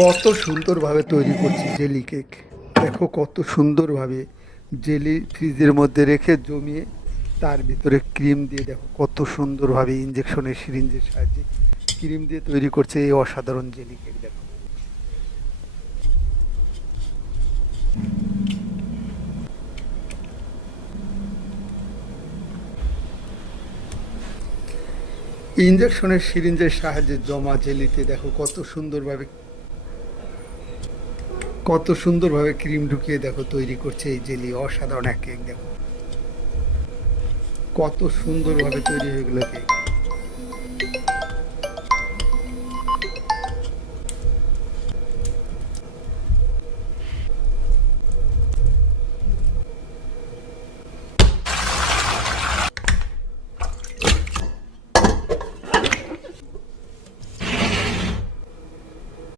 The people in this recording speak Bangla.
কত সুন্দরভাবে তৈরি করছি জেলি কেক। দেখো কত সুন্দরভাবে জেলি ফ্রিজের মধ্যে রেখে জমিয়ে তার ভিতরে ক্রিম দিয়ে দেখো কত সুন্দরভাবে ইঞ্জেকশনের সিরিঞ্জের সাহায্যে ক্রিম দিয়ে তৈরি করছে এই অসাধারণ জেলি কেক। দেখো ইঞ্জেকশনের সিরিঞ্জের সাহায্যে জমা জেলিতে দেখো কত সুন্দরভাবে ক্রিম ঢুকিয়ে দেখো তৈরি করছে এই জেলি অসাধারণ এক কেক। দেখো কত সুন্দরভাবে তৈরি হয়ে গেল কেক।